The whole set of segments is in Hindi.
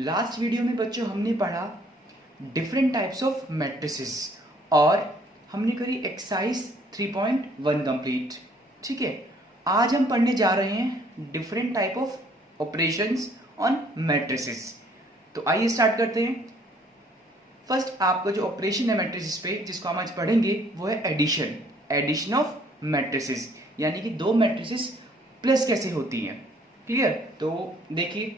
लास्ट वीडियो में बच्चों हमने पढ़ा डिफरेंट टाइप्स ऑफ मैट्रिसेस और हमने करी एक्सरसाइज 3.1 कंप्लीट। ठीक है, आज हम पढ़ने जा रहे हैं different type of operations on matrices. तो आइए स्टार्ट करते हैं। फर्स्ट आपका जो ऑपरेशन है मैट्रिसेस पे जिसको हम आज पढ़ेंगे वो है एडिशन। एडिशन ऑफ मैट्रिसेस यानी कि दो मैट्रिसेस प्लस कैसे होती हैं। क्लियर? तो देखिए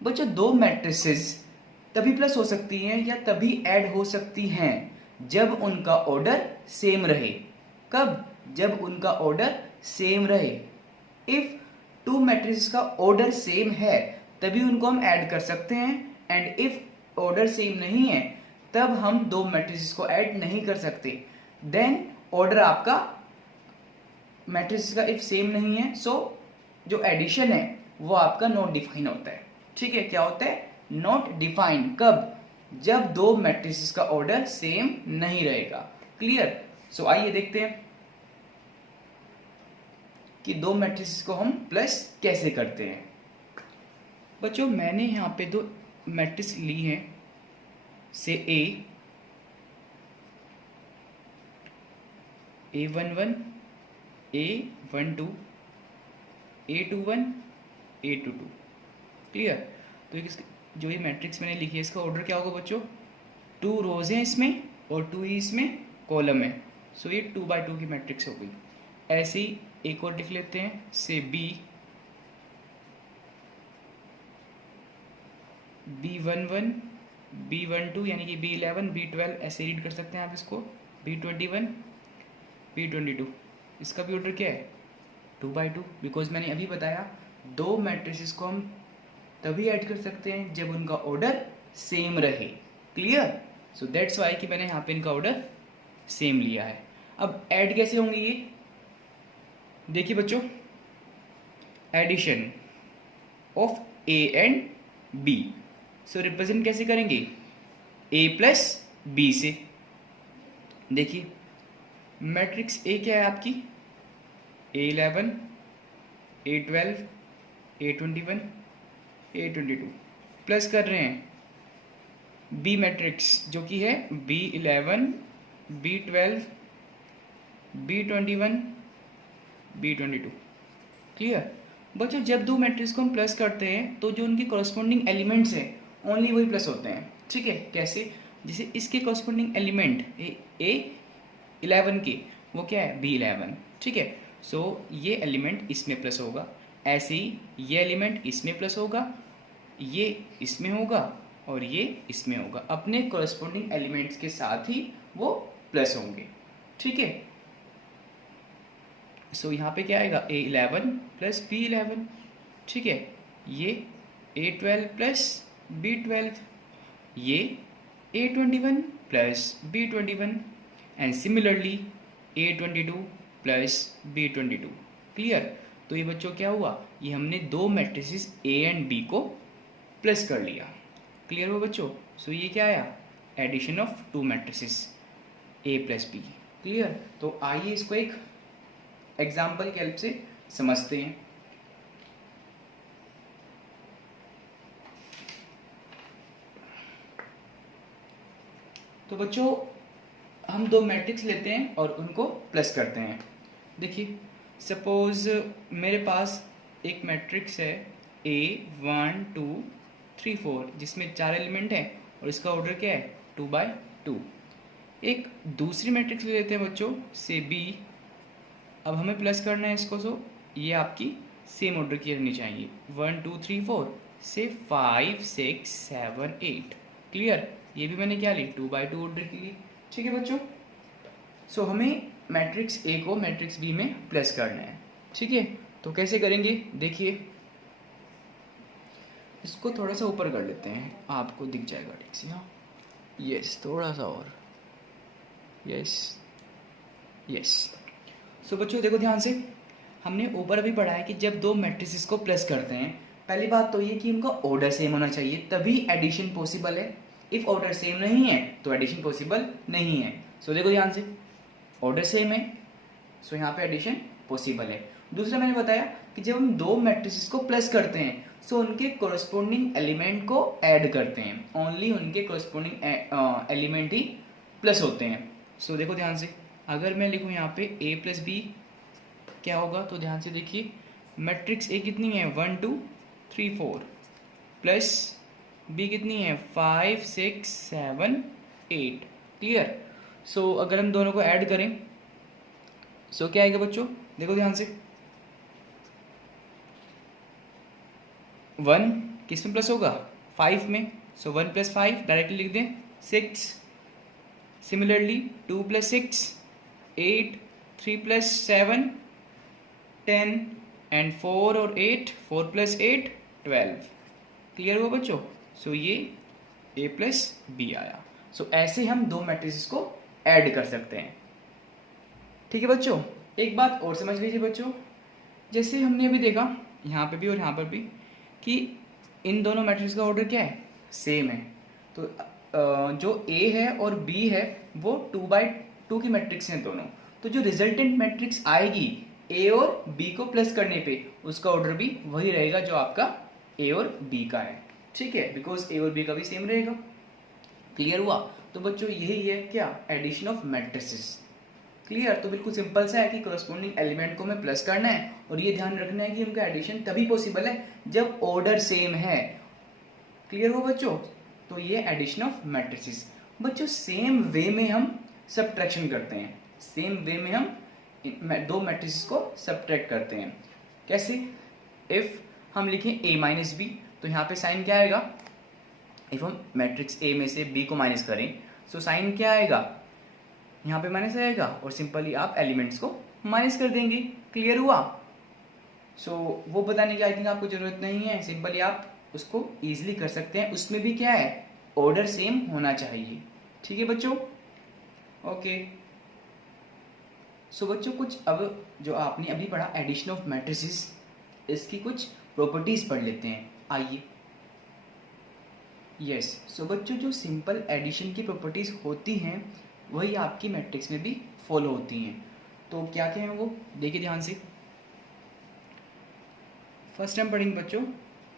बच्चों, दो मैट्रिसेस तभी प्लस हो सकती हैं या तभी ऐड हो सकती हैं जब उनका ऑर्डर सेम रहे। कब? जब उनका ऑर्डर सेम रहे। इफ टू मैट्रिसेस का ऑर्डर सेम है तभी उनको हम ऐड कर सकते हैं, एंड इफ ऑर्डर सेम नहीं है तब हम दो मैट्रिसेस को ऐड नहीं कर सकते। देन ऑर्डर आपका मैट्रिसेस का इफ सेम नहीं है, सो जो एडिशन है वो आपका नॉट डिफाइन होता है। ठीक है, क्या होता है? Not defined. कब? जब दो मैट्रिसेस का ऑर्डर सेम नहीं रहेगा। क्लियर? सो आइए देखते हैं कि दो मैट्रिसेस को हम प्लस कैसे करते हैं। बच्चों, मैंने यहां पे दो मैट्रिक्स ली हैं से A11 A12 A21 A22। Clear? तो जो ये मैट्रिक्स मैंने लिखी है इसका ऑर्डर क्या होगा बच्चों? 2 रोज हैं इसमें और 2 ही इसमें कॉलम है। सो ये 2 by 2 की मैट्रिक्स हो गई। ऐसे ही एक और लिख लेते हैं से B11 B12 यानी कि B11 B12 ऐसे रीड कर सकते हैं आप इसको। B21 B22 इसका भी ऑर्डर क्या है? 2 by 2। बिकॉज मैंने अभी बताया दो मैट्रिसेस को हम तभी ऐड कर सकते हैं जब उनका ऑर्डर सेम रहे। क्लियर? सो दैट्स वाई कि मैंने यहाँ पे इनका ऑर्डर सेम लिया है। अब ऐड कैसे होंगे ये देखिए बच्चों। Addition of A and B। So represent कैसे करेंगे? A प्लस B से। देखिए मैट्रिक्स A क्या है आपकी? A11 A12 A21 A22 plus कर रहे हैं B मैट्रिक्स जो कि है B11 B12 B21 B22। Clear? बच्चों, जब दो मैट्रिक्स को हम प्लस करते हैं तो जो उनके कॉरस्पॉन्डिंग एलिमेंट्स हैं ओनली वही प्लस होते हैं। ठीक है? कैसे? जैसे इसके कॉरस्पॉन्डिंग एलिमेंट A11 के वो क्या है? B11। ठीक है, सो ये एलिमेंट इसमें प्लस होगा, ऐसे ही ये एलिमेंट इसमें प्लस होगा, ये इसमें होगा और ये इसमें होगा। अपने कॉरस्पॉन्डिंग एलिमेंट्स के साथ ही वो प्लस होंगे। ठीक है, सो यहाँ पे क्या आएगा? A11 plus B11। ठीक है, ये A12 प्लस B12, ये A21 plus B21 and similarly A22 plus B22। Clear? तो ये बच्चों क्या हुआ? ये हमने दो मैट्रिसेस A एंड B को प्लस कर लिया। क्लियर हो बच्चों? सो ये क्या आया? Addition of two matrices A plus B। Clear? तो आइए इसको एक एग्जाम्पल के हेल्प से समझते हैं। तो बच्चों, हम दो मैट्रिक्स लेते हैं और उनको प्लस करते हैं। देखिए सपोज मेरे पास एक मैट्रिक्स है A1 2 3 4 जिसमें 4 एलिमेंट हैं और इसका ऑर्डर क्या है? 2 by 2। एक दूसरी मैट्रिक्स ले लेते हैं बच्चों से B। अब हमें प्लस करना है इसको, सो ये आपकी सेम ऑर्डर की रहनी चाहिए। 1 2 3 4 से 5 6 7 8। क्लियर? ये भी मैंने क्या ली? 2 by 2 ऑर्डर की ली। ठीक है बच्चों, सो हमें मैट्रिक्स A को मैट्रिक्स B में प्लस करना है। ठीक है, तो कैसे करेंगे देखिए। इसको थोड़ा सा ऊपर कर लेते हैं, आपको दिख जाएगा ठीक से। हाँ, यस, थोड़ा सा और, यस यस। सो बच्चों देखो ध्यान से, हमने ऊपर अभी पढ़ा है कि जब दो मैट्रिसेस को प्लस करते हैं पहली बात तो ये कि उनका ऑर्डर सेम होना चाहिए तभी एडिशन पॉसिबल है। इफ ऑर्डर सेम नहीं है तो एडिशन पॉसिबल नहीं है। सो देखो ध्यान से, ऑर्डर सेम है सो यहाँ पे एडिशन पॉसिबल है। दूसरा मैंने बताया कि जब हम दो मैट्रिसेस को प्लस करते हैं सो उनके कोरस्पोंडिंग एलिमेंट को ऐड करते हैं, ओनली उनके कोरस्पोंडिंग एलिमेंट ही प्लस होते हैं। सो देखो ध्यान से, अगर मैं लिखूँ यहाँ पे a प्लस बी क्या होगा, तो ध्यान से देखिए मैट्रिक्स ए कितनी है 1 2 3 4 प्लस बी कितनी है 5 6 7 8। क्लियर। सो अगर हम दोनों को ऐड करें सो क्या आएगा बच्चों, देखो ध्यान से 1 किस में प्लस होगा 5 में, सो 1 प्लस 5 डायरेक्टली लिख दें 6। सिमिलरली 2 प्लस 6 8, 3 प्लस 7 10 एंड 4 और 8 4 प्लस 8 12। क्लियर हुआ बच्चों। सो ये a प्लस बी आया। सो ऐसे हम दो मैट्रिसेस को ऐड कर सकते हैं। ठीक है बच्चों, एक बात और समझ लीजिए बच्चों, जैसे हमने अभी देखा यहाँ पे भी और यहाँ पर भी कि इन दोनों मैट्रिक्स का ऑर्डर क्या है, सेम है। तो जो A है और B है वो 2/2 की मैट्रिक्स हैं दोनों, तो जो रिजल्टेंट मैट्रिक्स आएगी A और B को प्लस करने पे उसका ऑर्डर भी वही रहेगा जो आपका A और B का है। ठीक है, बिकॉज A और B का भी सेम रहेगा। क्लियर हुआ। तो बच्चों यही है क्या, एडिशन ऑफ मैट्रिसेस। क्लियर। तो बिल्कुल सिंपल सा है कि कोरस्पोंडिंग एलिमेंट को हमें प्लस करना है और ये ध्यान रखना है कि उनका एडिशन तभी पॉसिबल है जब ऑर्डर सेम है। क्लियर हो बच्चों। तो ये एडिशन ऑफ मैट्रिसेस। बच्चों सेम वे में हम सब्ट्रैक्शन करते हैं, सेम वे में हम दो मैट्रिसेस को सब्ट्रैक्ट करते हैं। कैसे, इफ हम लिखें a माइनस बी तो यहाँ पे साइन क्या आएगा, इफ हम मैट्रिक्स a में से b को माइनस करें तो साइन क्या आएगा, यहाँ पे माइनस आएगा और सिंपली आप एलिमेंट्स को माइनस कर देंगे। क्लियर हुआ। सो वो बताने की आई थिंक आपको जरूरत नहीं है, सिंपली आप उसको इजीली कर सकते हैं। उसमें भी क्या है, ऑर्डर सेम होना चाहिए। ठीक है बच्चों, ओके। सो बच्चों कुछ अब जो आपने अभी पढ़ा एडिशन ऑफ मैट्रिसेस, इसकी कुछ प्रॉपर्टीज पढ़ लेते हैं, आइए। यस, सो बच्चों जो सिंपल एडिशन की प्रॉपर्टीज होती हैं वही आपकी मैट्रिक्स में भी फॉलो होती हैं। तो क्या क्या है वो, देखिए ध्यान से। फर्स्ट टाइम पढ़ेंगे बच्चों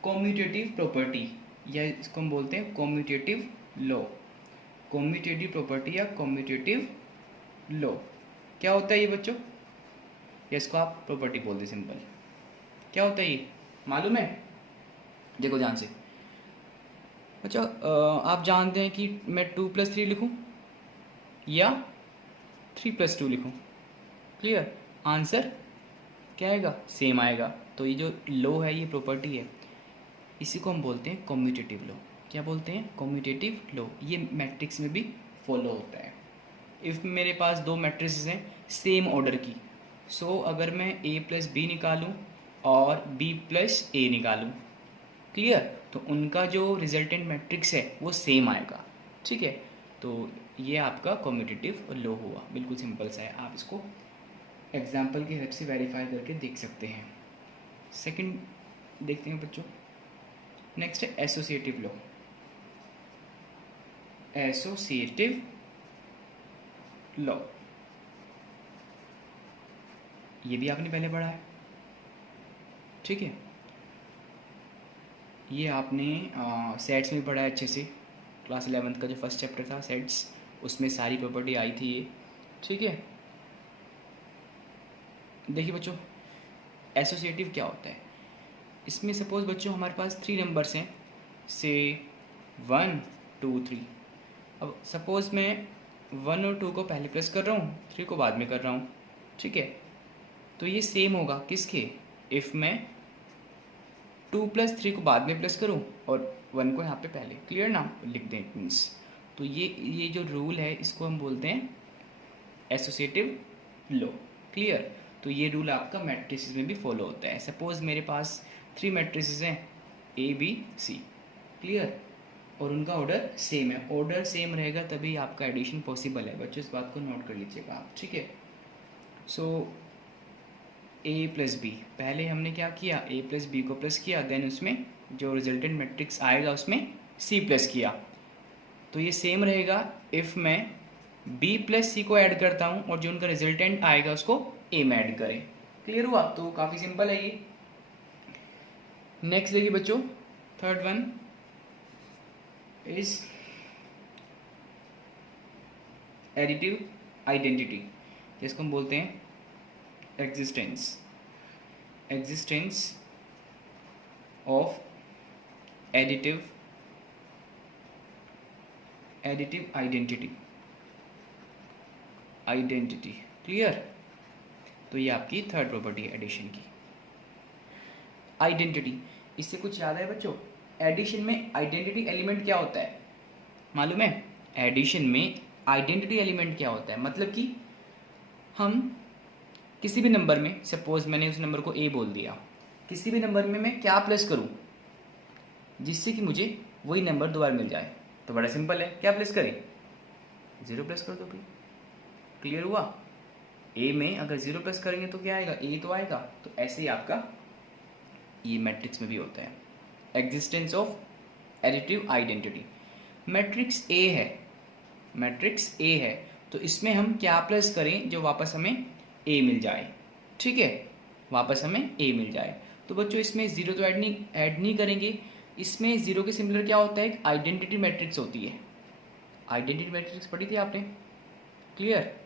कॉम्यूटेटिव प्रॉपर्टी, या इसको हम बोलते हैं कॉम्यूटेटिव लॉ। कॉम्यूटेटिव प्रॉपर्टी या कॉम्यूटेटिव लॉ क्या होता है ये बच्चों, या इसको आप प्रॉपर्टी बोल दें सिंपल। क्या होता है ये मालूम है, देखो ध्यान से। अच्छा आप जानते हैं कि मैं 2 + 3 लिखूं या 3 + 2 लिखूं, क्लियर, आंसर क्या आएगा, सेम आएगा। तो ये जो लॉ है, ये प्रॉपर्टी है, इसी को हम बोलते हैं कॉम्यूटेटिव लॉ। क्या बोलते हैं, कॉम्यूटेटिव लॉ। ये मैट्रिक्स में भी फॉलो होता है। इफ़ मेरे पास दो मैट्रिक्स हैं सेम ऑर्डर की, सो अगर मैं a + b निकालूं और b + a निकालूं, क्लियर, तो उनका जो रिजल्टेंट मैट्रिक्स है वो सेम आएगा। ठीक है, तो ये आपका कॉम्यूटेटिव लॉ हुआ, बिल्कुल सिंपल सा है। आप इसको एग्जाम्पल की हेल्प से वेरीफाई करके देख सकते हैं। सेकंड देखते हैं बच्चों, नेक्स्ट है एसोसिएटिव लॉ। एसोसिएटिव लॉ ये भी आपने पहले पढ़ा है। ठीक है, ये आपने सेट्स में पढ़ा है अच्छे से। क्लास 11th का जो फर्स्ट चैप्टर था सेट्स, उसमें सारी प्रॉपर्टी आई थी ये। ठीक है, देखिए बच्चों एसोसिएटिव क्या होता है। इसमें सपोज बच्चों हमारे पास 3 नंबर्स हैं, से 1 2 3। अब सपोज मैं 1 और 2 को पहले प्लस कर रहा हूँ, 3 को बाद में कर रहा हूँ। ठीक है, तो ये सेम होगा किसके, इफ़ मैं 2 + 3 को बाद में प्लस करूँ और 1 को यहाँ पे पहले, क्लियर ना, लिख दें इट मीन्स। तो ये जो रूल है इसको हम बोलते हैं एसोसिएटिव लॉ। क्लियर, तो ये रूल आपका मैट्रिसेस में भी फॉलो होता है। सपोज मेरे पास 3 मैट्रिसेस हैं A B C, क्लियर, और उनका ऑर्डर सेम है। ऑर्डर सेम रहेगा तभी आपका एडिशन पॉसिबल है बच्चों, इस बात को नोट कर लीजिएगा आप। ठीक है, सो A + B, पहले हमने क्या किया, A + B को प्लस किया, देन उसमें जो रिजल्टेंट मैट्रिक्स आएगा उसमें C प्लस किया। तो ये सेम रहेगा इफ़ मैं B + C को ऐड करता हूँ और जो उनका रिजल्टेंट आएगा उसको A में ऐड करें। क्लियर हुआ। तो काफ़ी सिंपल है ये। नेक्स्ट देखिए बच्चों, third one is additive identity, जिसको हम बोलते हैं existence of additive identity. Clear? तो ये आपकी थर्ड प्रॉपर्टी है एडिशन की, आइडेंटिटी। इससे कुछ याद है बच्चों? एडिशन में आइडेंटिटी एलिमेंट क्या होता है मालूम है? एडिशन में आइडेंटिटी एलिमेंट क्या होता है, मतलब कि हम किसी भी नंबर में, सपोज मैंने उस नंबर को ए बोल दिया, किसी भी नंबर में मैं क्या प्लस करूं जिससे कि मुझे वही नंबर दोबारा मिल जाए? तो बड़ा सिंपल है, क्या प्लस करें? 0 प्लस कर दो भाई। क्लियर हुआ? ए में अगर 0 प्लस करेंगे तो क्या आएगा? ए तो आएगा। तो ऐसे ही आपका ये मैट्रिक्स में भी होता है, existence of additive identity. Matrix A है तो इसमें हम क्या प्लस करें जो वापस हमें ए मिल जाए, ठीक है, वापस हमें ए मिल जाए। तो बच्चों इसमें 0 तो ऐड नहीं करेंगे, इसमें 0 के सिमिलर क्या होता है? एक आइडेंटिटी मैट्रिक्स होती है। आइडेंटिटी मैट्रिक्स पढ़ी थी आपने? क्लियर?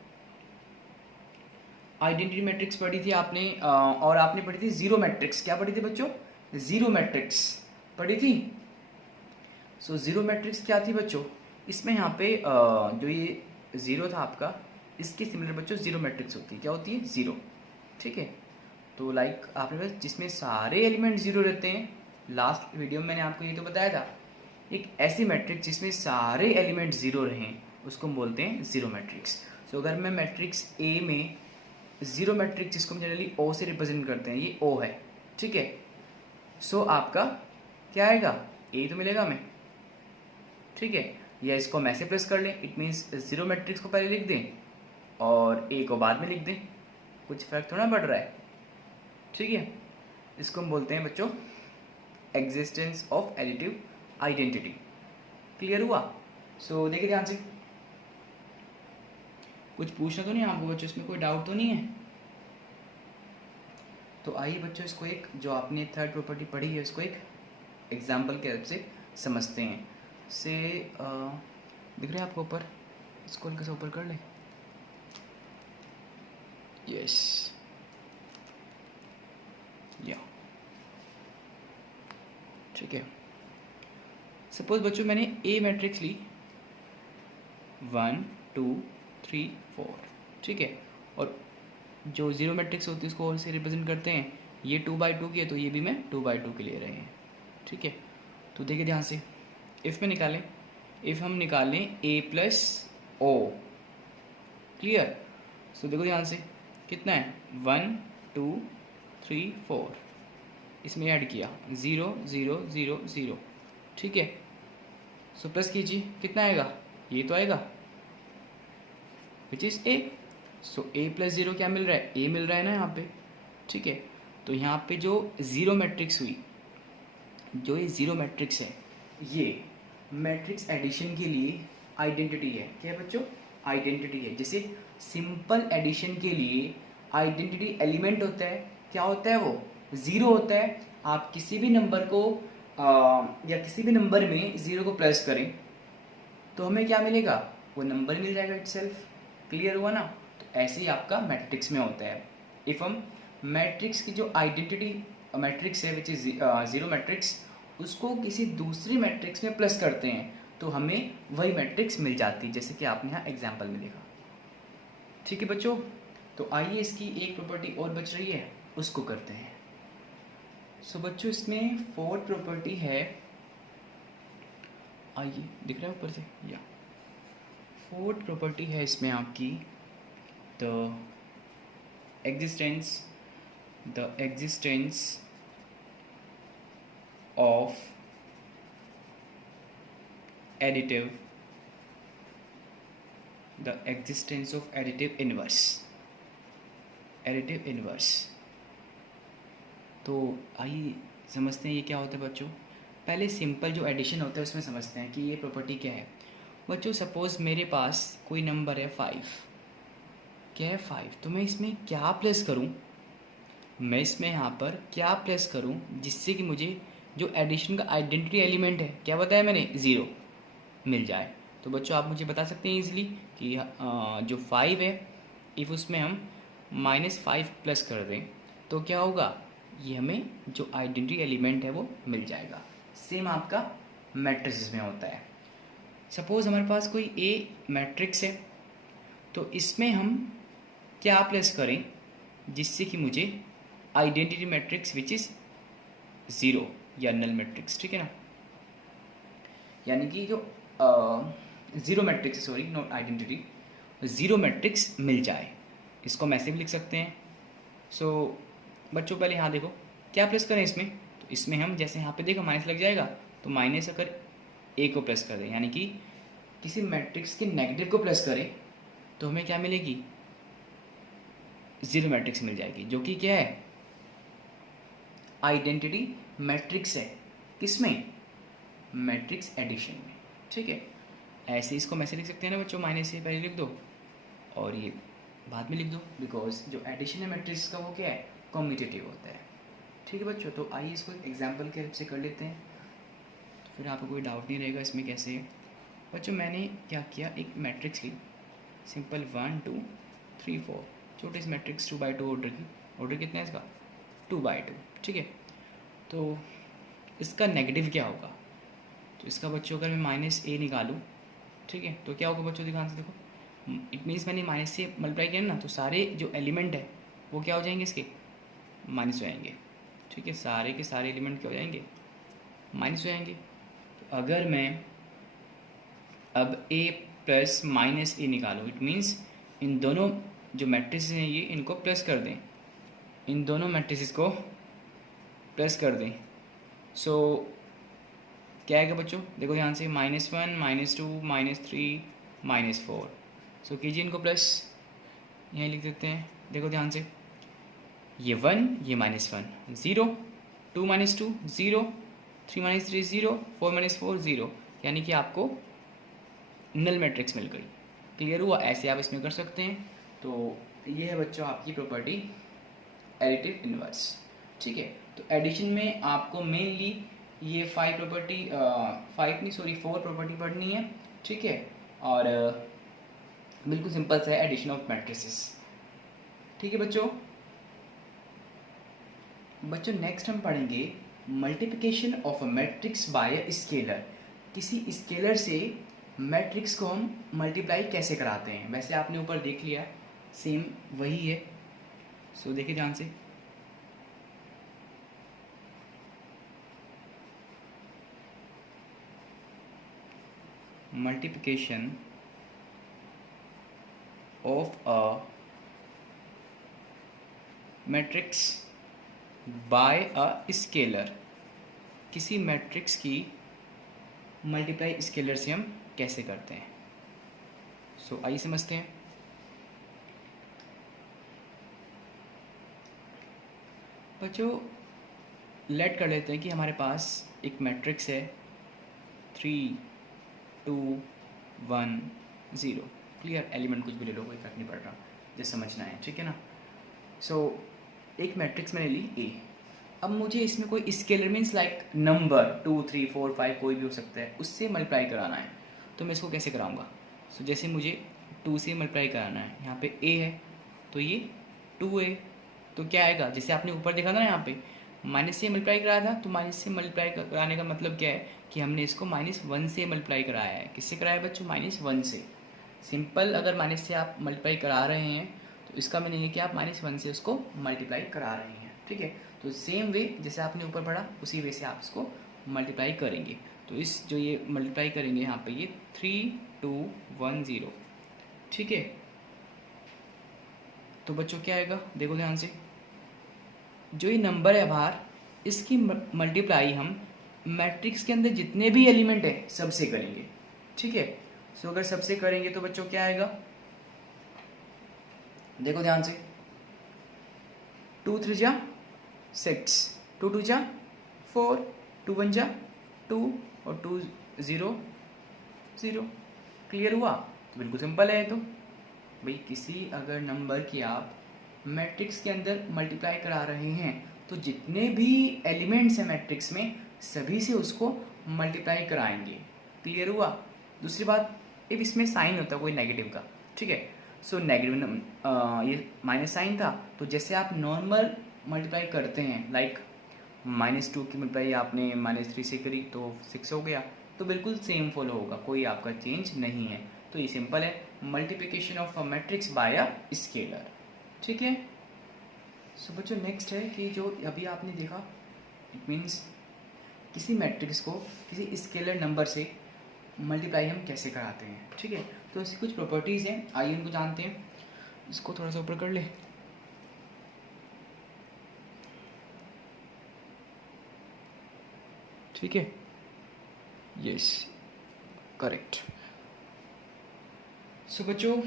आइडेंटिटी मैट्रिक्स पढ़ी थी आपने, और आपने पढ़ी थी जीरो मैट्रिक्स। क्या पढ़ी थी बच्चों? जीरो मैट्रिक्स पढ़ी थी। सो जीरो मैट्रिक्स क्या थी बच्चों? इसमें यहाँ पे जो ये 0 था आपका, इसकी सिमिलर बच्चों जीरो मैट्रिक्स होती है। क्या होती है? 0, ठीक है। तो लाइक आपने बस जिसमें सारे एलिमेंट 0 रहते हैं, लास्ट वीडियो में मैंने आपको ये तो बताया था, एक ऐसी मैट्रिक्स जिसमें सारे एलिमेंट 0 रहें उसको हम बोलते हैं जीरो मैट्रिक्स। सो अगर मैं मैट्रिक्स ए में जीरो मैट्रिक्स, जिसको हम जनरली ओ से रिप्रेजेंट करते हैं, ये ओ है, ठीक है। सो आपका क्या आएगा? ए तो मिलेगा हमें, ठीक है। या इसको हम ऐसे प्लस कर लें, इट मीन्स जीरो मैट्रिक्स को पहले लिख दें और ए को बाद में लिख दें, कुछ फर्क थोड़ा पड़ रहा है, ठीक है। इसको हम बोलते हैं बच्चों existence of additive identity. Clear हुआ? सो देखिए ध्यान से, कुछ पूछना तो नहीं आपको बच्चों, इसमें कोई डाउट तो नहीं है? तो आइए बच्चों इसको एक, जो आपने थर्ड प्रॉपर्टी पढ़ी है, इसको एक एग्जाम्पल के हेल्प से समझते हैं। से दिख रहे हैं आपको ऊपर? इसको हल्का सा ऊपर कर ले। यस, या ठीक है। सपोज बच्चों मैंने ए मैट्रिक्स ली 1 2 3 4, ठीक है, और जो जीरो मैट्रिक्स होती है उसको और से रिप्रेजेंट करते हैं। ये 2/2 की है तो ये भी मैं 2/2 के ले रहे हैं, ठीक है। तो देखिए ध्यान से, इफ़ में निकालें, इफ़ हम निकालें ए प्लस ओ, क्लियर? सो देखो ध्यान से, कितना है? 1 2 3 4, इसमें ऐड किया 0 0 0 0, ठीक है। सो प्लस कीजिए, कितना आएगा? ये तो आएगा, which is a. So A plus 0 क्या मिल रहा है? ए मिल रहा है ना यहाँ पे, ठीक है। तो यहाँ पे जो जीरो मैट्रिक्स हुई, जो ये जीरो मैट्रिक्स है, ये मैट्रिक्स एडिशन के लिए आइडेंटिटी है। क्या है बच्चों? आइडेंटिटी है। जैसे सिंपल एडिशन के लिए आइडेंटिटी एलिमेंट होता है, क्या होता है वो? 0 होता है। आप किसी भी नंबर को या किसी भी नंबर में 0 को प्लस करें तो हमें क्या मिलेगा? वो नंबर मिल जाएगा इटसेल्फ। क्लियर हुआ ना? तो ऐसे ही आपका मैट्रिक्स में होता है। इफ़ हम मैट्रिक्स की जो आइडेंटिटी मैट्रिक्स है विच इज जीरो मैट्रिक्स, उसको किसी दूसरी मैट्रिक्स में प्लस करते हैं तो हमें वही मैट्रिक्स मिल जाती है, जैसे कि आपने यहाँ एग्जाम्पल में देखा। ठीक है बच्चों, तो आइए इसकी एक प्रॉपर्टी और बच रही है, उसको करते हैं। सो बच्चों इसमें फोर्थ प्रॉपर्टी है, आइए दिख रहा है ऊपर से, या फोर्थ प्रॉपर्टी है इसमें आपकी the existence of additive inverse. तो आइए समझते हैं ये क्या होता है बच्चों। पहले सिंपल जो एडिशन होता है उसमें समझते हैं कि ये प्रॉपर्टी क्या है। बच्चों सपोज मेरे पास कोई नंबर है 5, क्या है 5, तो मैं इसमें क्या प्लस करूं मैं इसमें यहाँ पर क्या प्लेस करूँ जिससे कि मुझे जो एडिशन का आइडेंटिटी एलिमेंट है, क्या बताया मैंने, 0 मिल जाए। तो बच्चों आप मुझे बता सकते हैं इजीली कि जो 5 है, इफ़ उसमें हम -5 प्लस कर दें तो क्या होगा, ये हमें जो आइडेंटिटी एलिमेंट है वो मिल जाएगा। सेम आपका मैट्रिसेस में होता है। सपोज़ हमारे पास कोई ए मैट्रिक्स है, तो इसमें हम क्या प्लेस करें जिससे कि मुझे आइडेंटिटी मैट्रिक्स विच इज़ 0 या नल मैट्रिक्स, ठीक है ना, यानी कि जो 0 matrix, sorry not identity, 0 matrix मिल जाए। इसको हम ऐसे भी लिख सकते हैं। सो बच्चों पहले यहाँ देखो क्या प्रेस करें इसमें, तो इसमें हम जैसे यहाँ पे देखो माइनस लग जाएगा, तो माइनस अगर ए को प्रेस कर दें, यानी कि किसी मैट्रिक्स के नेगेटिव को प्रेस करें तो हमें क्या मिलेगी, 0 मैट्रिक्स मिल जाएगी, जो कि क्या है, आइडेंटिटी मैट्रिक्स है। किसमें, मैट्रिक्स एडिशन में, ठीक है। ऐसे इसको हम ऐसे लिख सकते हैं ना बच्चों, माइनस से पहले लिख दो और ये बाद में लिख दो, बिकॉज जो एडिशन है मैट्रिक्स का वो क्या है, कम्यूटेटिव होता है, ठीक है बच्चों। तो आइए इसको एग्जाम्पल के हेल्प से कर लेते हैं, तो फिर आपको कोई डाउट नहीं रहेगा इसमें कैसे है। बच्चों मैंने क्या किया, एक मैट्रिक्स ली सिंपल 1 2 3 4, छोटे इस मैट्रिक्स 2x2 ऑर्डर की, ऑर्डर कितना है इसका, 2x2, ठीक है। तो इसका नेगेटिव क्या होगा, तो इसका बच्चों अगर मैं -a निकालूँ, ठीक है, तो क्या होगा बच्चों, ध्यान से देखो, इट मीन्स मैंने माइनस से मल्टीप्लाई किया ना, तो सारे जो एलिमेंट है वो क्या हो जाएंगे, इसके माइनस हो जाएंगे, ठीक है, सारे के सारे एलिमेंट क्या हो जाएंगे, माइनस हो जाएंगे। तो अगर मैं अब a प्लस माइनस ए निकालूँ, इट मीन्स इन दोनों जो मैट्रिसेस हैं ये, इनको प्लस कर दें, इन दोनों मैट्रिसेस को प्लस कर दें। सो क्या आएगा बच्चों, देखो ध्यान से, -1 -2 -3 -4, सो कीजिए इनको प्लस, यहीं लिख देते हैं, देखो ध्यान से, ये 1 ये -1, 0 2 -2 0 3 -3 0 4 -4 0, यानी कि आपको नल मैट्रिक्स मिल गई। क्लियर हुआ, ऐसे आप इसमें कर सकते हैं। तो ये है बच्चों आपकी प्रॉपर्टी एडिटिव इनवर्स, ठीक है। तो एडिशन में आपको मेनली ये 4 प्रॉपर्टी पढ़नी है, ठीक है, और बिल्कुल सिंपल सा है एडिशन ऑफ मैट्रिसेस, ठीक है बच्चों। नेक्स्ट हम पढ़ेंगे multiplication of a matrix bye a scalar. किसी स्केलर से मैट्रिक्स को हम मल्टीप्लाई कैसे कराते हैं, वैसे आपने ऊपर देख लिया, सेम वही है। सो देखिए ध्यान से, multiplication of a matrix bye a scalar, किसी मैट्रिक्स की मल्टीप्लाई स्केलर से हम कैसे करते हैं। सो आइए समझते हैं। बच्चों लेट कर लेते हैं कि हमारे पास एक मैट्रिक्स है 3 2 1 0, क्लियर, एलिमेंट कुछ भी ले लो, कोई फर्क नहीं पड़ रहा, जैसे समझना है, ठीक है ना। सो एक मैट्रिक्स मैंने ली ए, अब मुझे इसमें कोई स्केलर मीन्स लाइक नंबर 2 3 4 5 कोई भी हो सकता है, उससे मल्टीप्लाई कराना है, तो मैं इसको कैसे कराऊंगा। सो जैसे मुझे 2 से मल्टीप्लाई कराना है, यहाँ पे a है तो ये 2a, तो क्या आएगा, जैसे आपने ऊपर देखा था ना, यहाँ पे माइनस से मल्टीप्लाई कराया था, तो माइनस से मल्टीप्लाई कराने का मतलब क्या है कि हमने इसको -1 से मल्टीप्लाई कराया है। किससे कराया है बच्चों, -1 से। सिंपल अगर माइनस से आप मल्टीप्लाई करा रहे हैं तो इसका मीनिंग है कि आप -1 से उसको मल्टीप्लाई करा रहे हैं, ठीक है। तो सेम वे जैसे आपने ऊपर पढ़ा उसी वे से आप इसको मल्टीप्लाई करेंगे। तो इस जो ये मल्टीप्लाई करेंगे यहाँ पे ये 3 2 1 0, ठीक है। तो बच्चों क्या आएगा, देखो ध्यान से, जो ये नंबर है बाहर, इसकी मल्टीप्लाई हम मैट्रिक्स के अंदर जितने भी एलिमेंट है सबसे करेंगे, ठीक है। सो अगर सबसे करेंगे तो बच्चों क्या आएगा, देखो ध्यान से, 2 3 जा 6, 2 2 जा 4, 2 1 जा 2 और 2 0 0, क्लियर हुआ। तो बिल्कुल सिंपल है। तो भाई किसी अगर नंबर की आप मैट्रिक्स के अंदर मल्टीप्लाई करा रहे हैं तो जितने भी एलिमेंट्स हैं मैट्रिक्स में सभी से उसको मल्टीप्लाई कराएंगे। क्लियर हुआ? दूसरी बात, इफ इसमें साइन होता कोई नेगेटिव का, ठीक है, सो नेगेटिव ये माइनस साइन था, तो जैसे आप नॉर्मल मल्टीप्लाई करते हैं लाइक -2 की मल्टीप्लाई आपने -3 से करी तो 6 हो गया, तो बिल्कुल सेम फॉलो होगा, कोई आपका चेंज नहीं है। तो ये सिंपल है, multiplication of a matrix bye a scalar. ठीक है। सो बच्चों नेक्स्ट है कि जो अभी आपने देखा, इट मीन्स किसी मैट्रिक्स को किसी स्केलर नंबर से मल्टीप्लाई हम कैसे कराते हैं। ठीक है, तो इसकी कुछ प्रॉपर्टीज़ हैं, आइए उनको जानते हैं। इसको थोड़ा सा ऊपर कर ले। ठीक है, यस करेक्ट। सो बच्चों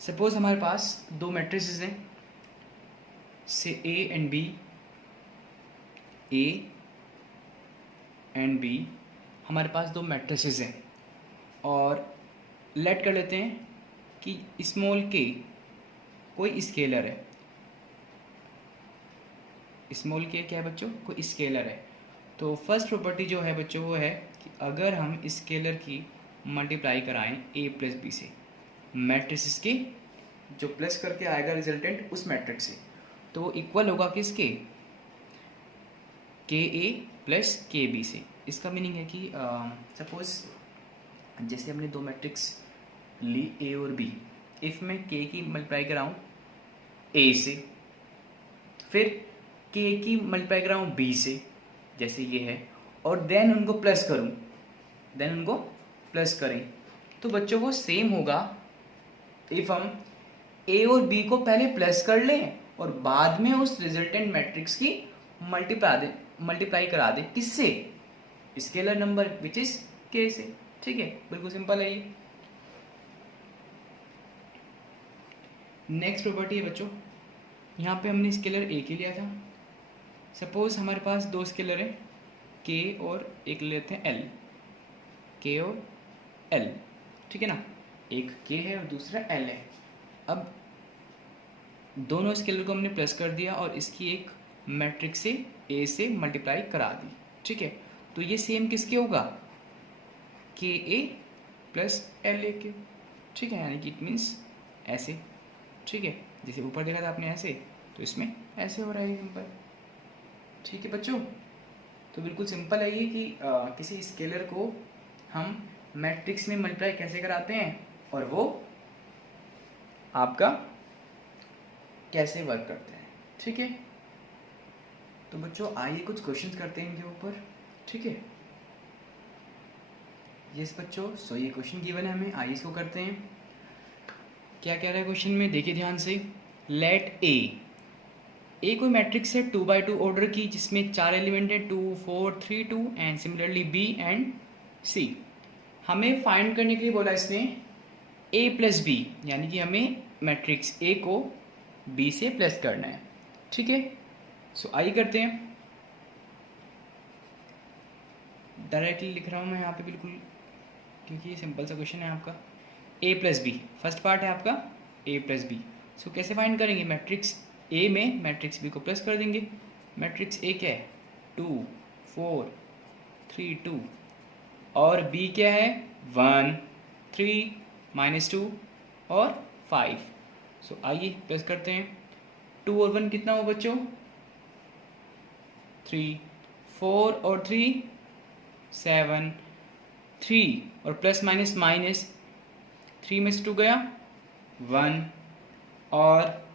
सपोज हमारे पास दो मैट्रिसेस हैं, say A and B, A and B, हमारे पास दो मैट्रिसेस हैं और लेट कर लेते हैं कि स्मॉल के कोई स्केलर है। स्मॉल के क्या है बच्चों? कोई स्केलर है। तो फर्स्ट प्रॉपर्टी जो है बच्चों वो है कि अगर हम स्केलर की मल्टीप्लाई कराएं ए प्लस बी से, मैट्रिक्स के जो प्लस करके आएगा रिजल्टेंट उस मैट्रिक्स से, तो वो इक्वल होगा किसके? के ए प्लस के बी से। इसका मीनिंग है कि सपोज जैसे हमने दो मैट्रिक्स ली ए और बी, इफ़ मैं के की मल्टीप्लाई कराऊँ ए से, फिर के की मल्टीप्लाई कराऊँ बी से, जैसे ये है, और देन उनको प्लस करूँ, देन उनको प्लस करें, तो बच्चों वो सेम होगा इफ़ हम ए और बी को पहले प्लस कर लें और बाद में उस रिजल्टेंट मैट्रिक्स की मल्टीप्लाई करा दें किससे? स्केलर नंबर विच इज के से। ठीक है, बिल्कुल सिंपल है ये। नेक्स्ट प्रॉपर्टी है बच्चों, यहाँ पे हमने स्केलर ए के लिया था। सपोज हमारे पास दो स्केलर हैं के और एक लेते हैं एल, के और एल, ठीक है ना, एक के है और दूसरा एल है। अब दोनों स्केलर को हमने प्लस कर दिया और इसकी एक मैट्रिक्स से ए से मल्टीप्लाई करा दी। ठीक है, तो ये सेम किसके होगा? के ए प्लस एल ए के। ठीक है, यानी कि इट मीन्स ऐसे। ठीक है, जैसे ऊपर देखा था आपने ऐसे, तो इसमें ऐसे हो रहा है सिंपल। ठीक है बच्चों, तो बिल्कुल सिंपल है ये कि किसी स्केलर को हम मैट्रिक्स में मल्टीप्लाई कैसे कराते हैं और वो आपका कैसे वर्क करते हैं। ठीक है, तो बच्चों आइए कुछ क्वेश्चंस करते हैं इनके ऊपर। ठीक है, यस बच्चों, सो ये क्वेश्चन गिवन है हमें, आइए इसको करते हैं। क्या कह रहा है क्वेश्चन में, देखिए ध्यान से। लेट ए कोई मैट्रिक्स है 2x2 ऑर्डर की जिसमें 4 एलिमेंट है 2 4 3 2 एंड सिमिलरली बी एंड सी। हमें फाइंड करने के लिए बोला इसने ए प्लस बी, यानी कि हमें मैट्रिक्स ए को बी से प्लस करना है। ठीक है, सो आइए करते हैं। डायरेक्टली लिख रहा हूँ मैं यहाँ पे बिल्कुल, क्योंकि ये सिंपल सा क्वेश्चन है आपका। ए प्लस बी, फर्स्ट पार्ट है आपका ए प्लस बी। सो कैसे फाइंड करेंगे? मैट्रिक्स ए में मैट्रिक्स बी को प्लस कर देंगे। मैट्रिक्स ए क्या है? 2 4 3 2 और बी क्या है? 1 3 -2 और 5। सो आइए प्लस करते हैं। 2 और 1 कितना हो बच्चों? 3, 4 और 3 7, 3 और प्लस माइनस माइनस, 3 में से 2 गया 1 और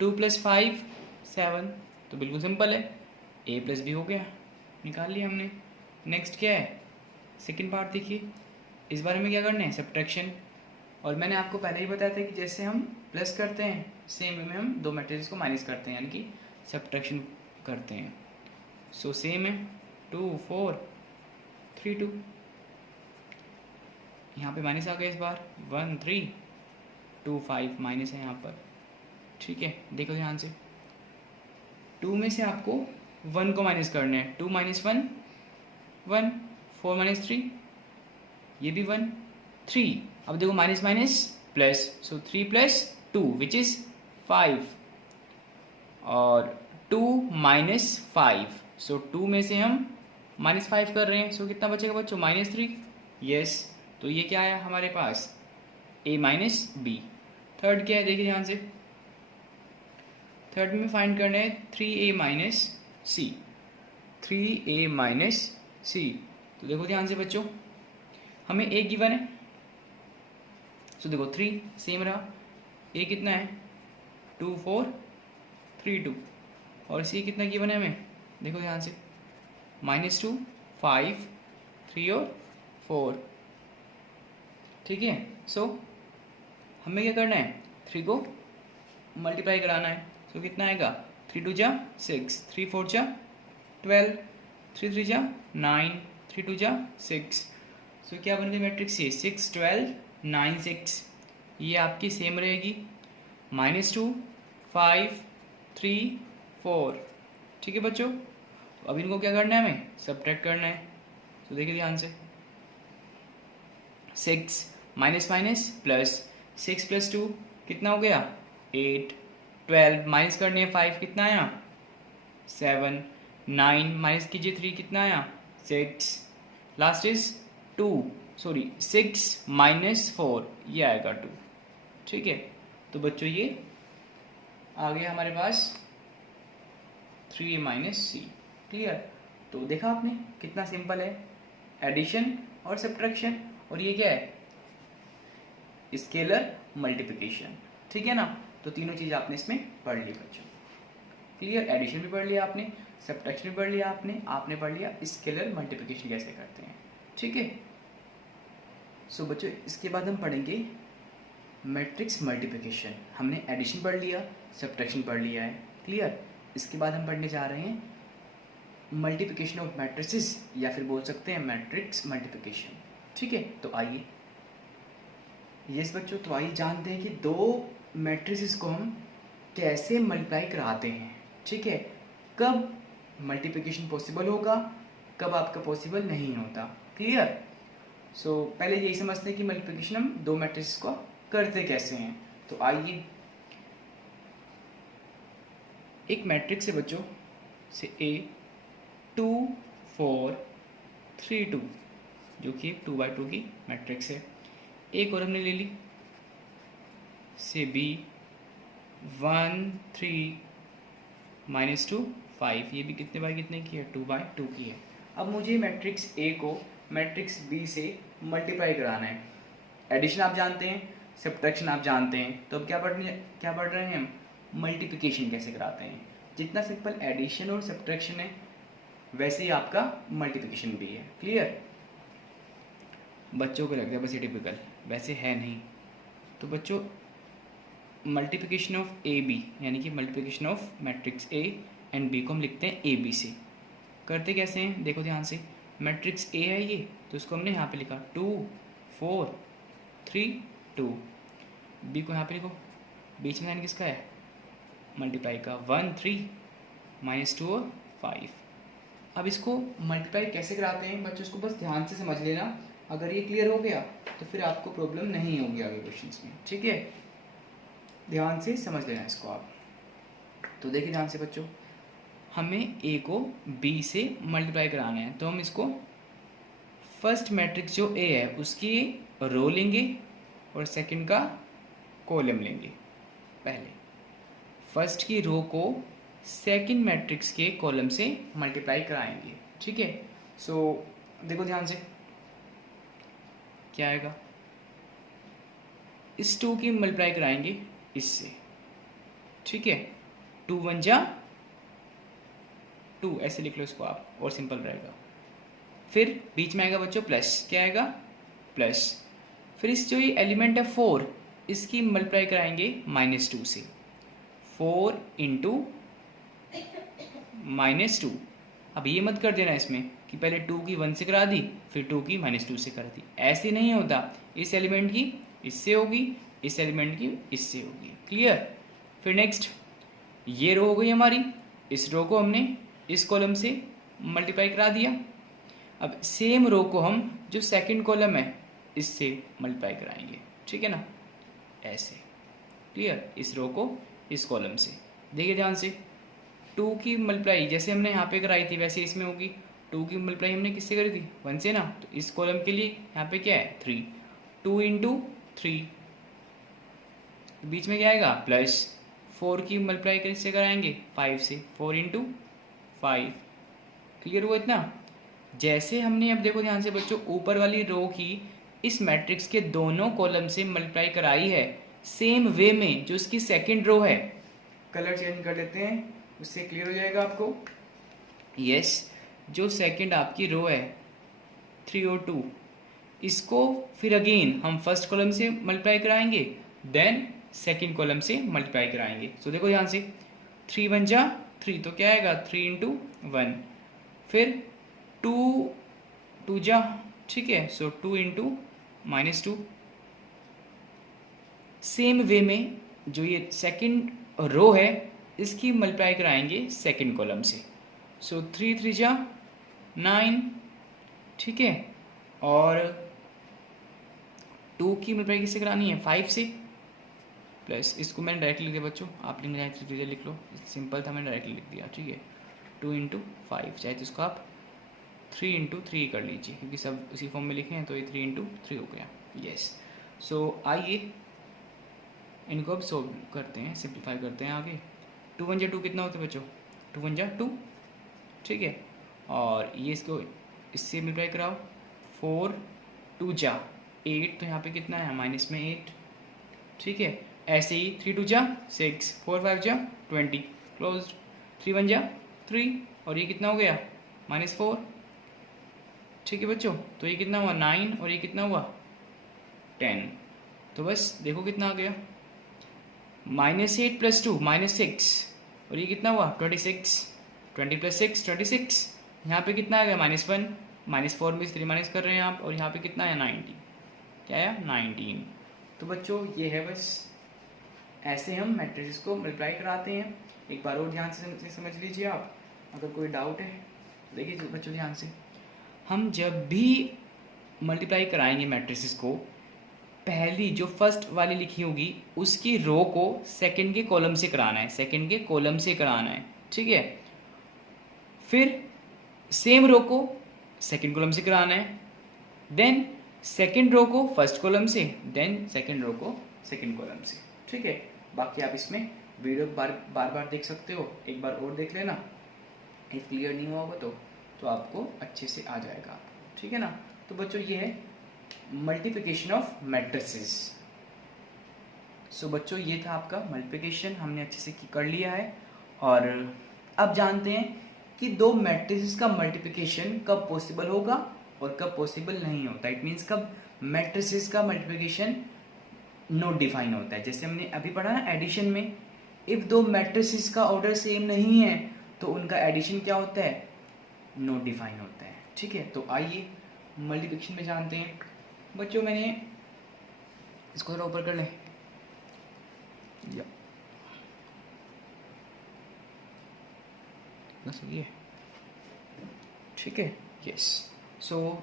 2 + 5 7। तो बिल्कुल सिंपल है, ए प्लस बी हो गया, निकाल लिया हमने। नेक्स्ट क्या है? सेकंड पार्ट देखिए, इस बारे में क्या करना है? सब्ट्रैक्शन। और मैंने आपको पहले ही बताया था कि जैसे हम प्लस करते हैं सेम वे में हम दो मैट्रिक्स को माइनस करते हैं, यानी कि सब्ट्रैक्शन करते हैं। सो सेम है 2 4 3 2, यहाँ पे माइनस आ गया इस बार, 1 3 2 5 माइनस है यहाँ पर। ठीक है, देखो ध्यान से, 2 में से आपको 1 को माइनस करना है। 2 - 1 1, 4 - 3 ये भी 1 3। अब देखो minus minus plus, so 3 + 2 which is 5 और 2 माइनस 5, सो 2 में से हम -5 कर रहे हैं, सो कितना बचेगा बच्चों? -3। यस, तो ये क्या है हमारे पास? a minus B. थर्ड क्या है देखिए ध्यान से, थर्ड में फाइंड करना है 3a माइनस सी, 3a माइनस सी। तो देखो ध्यान से बच्चों, हमें a गिवन है, सो देखो 3 सेम रहा, a कितना है? 2 4 3 2, और c कितना गिवन है हमें? देखो ध्यान से, -2 5 3 और 4। ठीक है, सो हमें क्या करना है? 3 को मल्टीप्लाई कराना है, सो कितना आएगा? 3 2 जा 6, 3 4 जा 12, 3 3 जा 9, 3 2 जा 6। सो क्या बन गई मैट्रिक्स ये? 6 12 9 6। ये आपकी सेम रहेगी, -2 5 3 4। ठीक है बच्चों, अब इनको क्या करना है? हमें सब्ट्रैक्ट करना है। तो देखिए ध्यान से, 6 माइनस माइनस प्लस, 6 + 2 कितना हो गया? 8, 12 माइनस करने हैं 5 कितना आया? 7, 9 माइनस कीजिए 3 कितना आया? 6, लास्ट इज 2, सॉरी 6 माइनस 4, ये आएगा 2। ठीक है, तो बच्चों ये आ गया हमारे पास 3a माइनस सी। क्लियर? तो देखा आपने कितना सिंपल है, एडिशन और सब्ट्रैक्शन, और ये क्या है? Scalar multiplication. ठीक है ना? तो तीनों चीज आपने इसमें पढ़ ली बच्चों। क्लियर? एडिशन भी पढ़ लिया आपने, सब्ट्रैक्शन भी पढ़ लिया आपने पढ़ लिया स्केलर मल्टीप्लिकेशन कैसे करते हैं। ठीक है, सो बच्चों इसके बाद हम पढ़ेंगे मैट्रिक्स मल्टीप्लिकेशन। हमने एडिशन पढ़ लिया, सब्ट्रैक्शन पढ़ लिया है। क्लियर? इसके बाद हम पढ़ने जा रहे हैं मल्टीप्लिकेशन ऑफ मैट्रिसेस, या फिर बोल सकते हैं मैट्रिक्स मल्टीप्लिकेशन। ठीक है, तो आइए। यस बच्चों, तो आइए जानते हैं कि दो मैट्रिसेस को हम कैसे मल्टीप्लाई कराते हैं। ठीक है, कब मल्टीप्लिकेशन पॉसिबल होगा, कब आपका पॉसिबल नहीं होता। क्लियर? सो पहले यही समझते हैं कि मल्टीप्लिकेशन हम दो मैट्रिसेस को करते कैसे हैं। तो आइए, एक मैट्रिक्स है बच्चों से A 2 4 3 2, जो कि 2x2 की मैट्रिक्स है। एक और हमने ले ली से B 1 3 -2 5, ये भी कितने बाय कितने की है? 2x2 की है। अब मुझे मैट्रिक्स A को मैट्रिक्स B से मल्टीप्लाई कराना है। एडिशन आप जानते हैं, सब्ट्रैक्शन आप जानते हैं, तो अब क्या पढ़ रहे हैं हम? मल्टीप्लिकेशन कैसे कराते हैं। जितना सिंपल एडिशन और सब्ट्रैक्शन है, वैसे ही आपका मल्टीप्लिकेशन भी है। क्लियर? बच्चों को लगता है बस ये टिपिकल, वैसे है नहीं। तो बच्चों मल्टीप्लिकेशन ऑफ ए बी, यानी कि multiplication of matrix A and B को हम लिखते हैं ए बी से। करते कैसे हैं? देखो ध्यान से, मैट्रिक्स ए है ये, तो इसको हमने यहाँ पे लिखा 2 4 3 2। बी को यहाँ पे लिखो, बीच में साइन किसका है? मल्टीप्लाई का, 1 3 -2 और 5। अब इसको मल्टीप्लाई कैसे कराते हैं बच्चों, इसको बस ध्यान से समझ लेना। अगर ये क्लियर हो गया तो फिर आपको प्रॉब्लम नहीं होगी आगे क्वेश्चंस में। ठीक है, ध्यान से समझ लेना इसको आप। तो देखिए ध्यान से बच्चों, हमें ए को बी से मल्टीप्लाई कराना है, तो हम इसको फर्स्ट मैट्रिक्स जो ए है उसकी रो लेंगे और सेकंड का कॉलम लेंगे। पहले फर्स्ट की रो को सेकंड मैट्रिक्स के कॉलम से मल्टीप्लाई कराएंगे। ठीक है, सो देखो ध्यान से क्या आएगा, इस 2 की मल्टीप्लाई कराएंगे इससे। ठीक है, 2 1 जा 2, ऐसे लिख लो इसको आप, और सिंपल रहेगा। फिर बीच में आएगा बच्चों प्लस, क्या आएगा? प्लस। फिर इस जो ये एलिमेंट है 4, इसकी मल्टीप्लाई कराएंगे -2 से। 4 × -2। अब ये मत कर देना इसमें कि पहले 2 की 1 से करा दी, फिर 2 की -2 से कर दी, ऐसे नहीं होता। इस एलिमेंट की इससे होगी, इस एलिमेंट की इससे होगी। क्लियर? फिर नेक्स्ट ये रो हो गई हमारी, इस रो को हमने इस कॉलम से मल्टीप्लाई करा दिया। अब सेम रो को हम जो सेकंड कॉलम है इससे मल्टीप्लाई कराएंगे। ठीक है ना, ऐसे। क्लियर? इस रो को इस कॉलम से। देखिए ध्यान से, 2 की मल्टीप्लाई जैसे हमने यहाँ पे कराई थी वैसे इसमें होगी। 2 की मल्टीप्लाई हमने किससे करी थी? 1 से ना। तो इस कॉलम के लिए यहाँ पे क्या है? 3। 2 इंटू 3, बीच में क्या आएगा? प्लस 4 की मल्टीप्लाई किससे कराएंगे? 5 से। 4 इंटू 5। क्लियर हुआ इतना? जैसे हमने अब देखो ध्यान से बच्चों, ऊपर वाली रो की इस मैट्रिक्स के दोनों कॉलम से मल्टीप्लाई कराई है, सेम वे में जो इसकी सेकंड रो है, कलर चेंज कर लेते हैं उससे क्लियर हो जाएगा आपको। यस, जो सेकंड आपकी रो है 3 और 2, इसको फिर अगेन हम फर्स्ट कॉलम से मल्टीप्लाई कराएंगे, देन सेकंड कॉलम से मल्टीप्लाई कराएंगे। सो देखो ध्यान से, 3 1 जा 3, तो क्या आएगा? 3 इंटू 1। फिर 2 2 जा, ठीक है, सो 2 इंटू -2। सेम वे में जो ये सेकंड रो है इसकी मल्टीप्लाई कराएंगे सेकंड कॉलम से। सो 3 3 जा 9, ठीक है, और 2 की मल्टीप्लाई किससे करानी है? 5 से। प्लस इसको मैंने डायरेक्टली लिख दिया बच्चों, आप लिखना चाहे 3 3 लिख लो, सिंपल था, मैंने डायरेक्टली लिख दिया, ठीक है। 2 इंटू 5, चाहे तो इसको आप 3 इंटू 3 कर लीजिए, क्योंकि सब उसी फॉर्म में लिखे हैं, तो ये 3 इंटू 3 हो गया। यस, सो आइए इनको अब सोल्व करते हैं, सिंप्लीफाई करते हैं आगे। 2 1 जा 2 कितना होता है बच्चों? 2 1 जा 2, ठीक है, और ये इसको इससे मल्टीप्लाई कराओ। 4 2 जा 8, तो यहाँ पे कितना है? माइनस में 8, ठीक है। ऐसे ही 3 2 जा 6, 4 5 जा 20, क्लोज। 3 1 जा 3, और ये कितना हो गया? -4, ठीक है बच्चों। तो ये कितना हुआ? 9, और ये कितना हुआ? 10। तो बस देखो कितना आ गया, -8 + 2 -6, और ये कितना हुआ? 26। 20 + 6 26। यहाँ पे कितना आ गया? -1, -4 में 3 माइनस कर रहे हैं आप, और यहाँ पे कितना है? 90। क्या आया? 19। तो बच्चों ये है, बस ऐसे हम मैट्रिक्स को मल्टीप्लाई कराते हैं। एक बार और ध्यान से समझ लीजिए आप, अगर कोई डाउट है। देखिए बच्चों ध्यान से, हम जब भी मल्टीप्लाई कराएंगे मैट्रिक्स को, पहली जो फर्स्ट वाली लिखी होगी उसकी रो को सेकंड के कॉलम से कराना है, सेकंड के कॉलम से कराना है, ठीक है। फिर सेम रो को सेकंड कॉलम से कराना है, देन सेकंड रो को फर्स्ट कॉलम से, देन सेकंड रो को सेकंड कॉलम से, ठीक है। बाकी आप इसमें वीडियो बार बार देख सकते हो, एक बार और देख लेना, एक क्लियर नहीं हुआ होगा तो आपको अच्छे से आ जाएगा, ठीक है ना। तो बच्चों ये है मल्टीप्लिकेशन ऑफ मैट्रिसेस। सो बच्चों ये था आपका मल्टीप्लिकेशन, हमने अच्छे से कर लिया है। और अब जानते हैं कि दो मैट्रिसेस का मल्टीप्लिकेशन कब पॉसिबल होगा और कब पॉसिबल नहीं होता। इट मीन्स कब मैट्रिसेस का मल्टीप्लिकेशन नॉट डिफाइन होता है। जैसे हमने अभी पढ़ा ना एडिशन में, इफ दो मैट्रिसेस का ऑर्डर सेम नहीं है तो उनका एडिशन क्या होता है? नॉट डिफाइन होता है, ठीक है। तो आइए मल्टीप्लिकेशन में जानते हैं। बच्चों मैंने इसको थोड़ा ऊपर कर लें, बस ये, ठीक है। यस, सो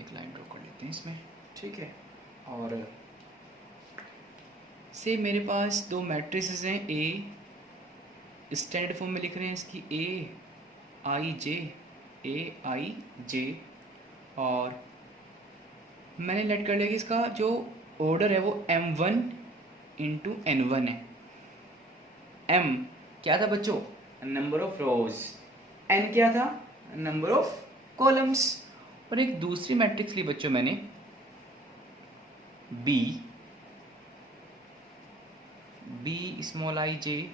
एक लाइन ड्रॉ कर लेते हैं इसमें, ठीक है। और से मेरे पास दो मैट्रिसेस हैं, ए स्टैंडर्ड फॉर्म में लिख रहे हैं इसकी ए आई जे, और मैंने लेट कर लिया कि इसका जो ऑर्डर है वो m1 इंटू n1 है। m क्या था बच्चों? Number of rose. n क्या था? Number of columns. और एक दूसरी मैट्रिक्स ली बच्चों मैंने b स्मॉल आई जे,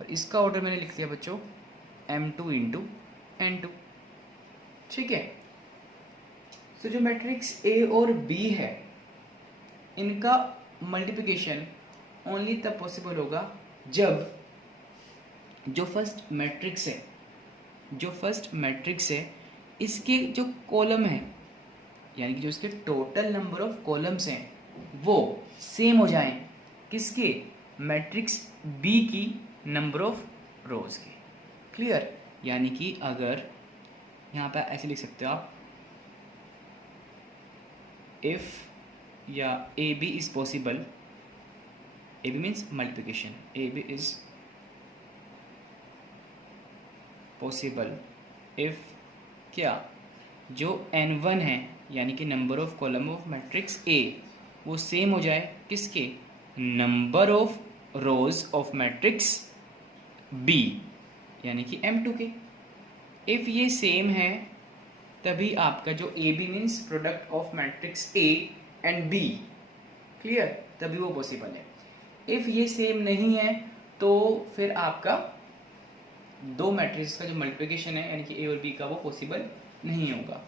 और इसका ऑर्डर मैंने लिख दिया बच्चों m2 इंटू n2, ठीक है। तो जो मैट्रिक्स A और B है इनका मल्टीप्लिकेशन ओनली तब पॉसिबल होगा जब जो फर्स्ट मैट्रिक्स है इसके जो कॉलम है, यानी कि जो इसके टोटल नंबर ऑफ कॉलम्स हैं वो सेम हो जाएं किसके? मैट्रिक्स B की नंबर ऑफ रोज के। क्लियर? यानी कि अगर यहाँ पे ऐसे लिख सकते हो आप, इफ या A B is possible, A B means multiplication, A B is possible if क्या जो n1 है यानी कि number of column of matrix A वो सेम हो जाए किसके, number of rows of matrix B यानी कि m2 के। इफ ये सेम है तभी आपका जो A B means product of matrix A and B, clear, तभी वो पॉसिबल है। इफ ये सेम नहीं है तो फिर आपका दो मैट्रिक्स का जो मल्टीप्लिकेशन है यानी कि ए और बी का वो पॉसिबल नहीं होगा,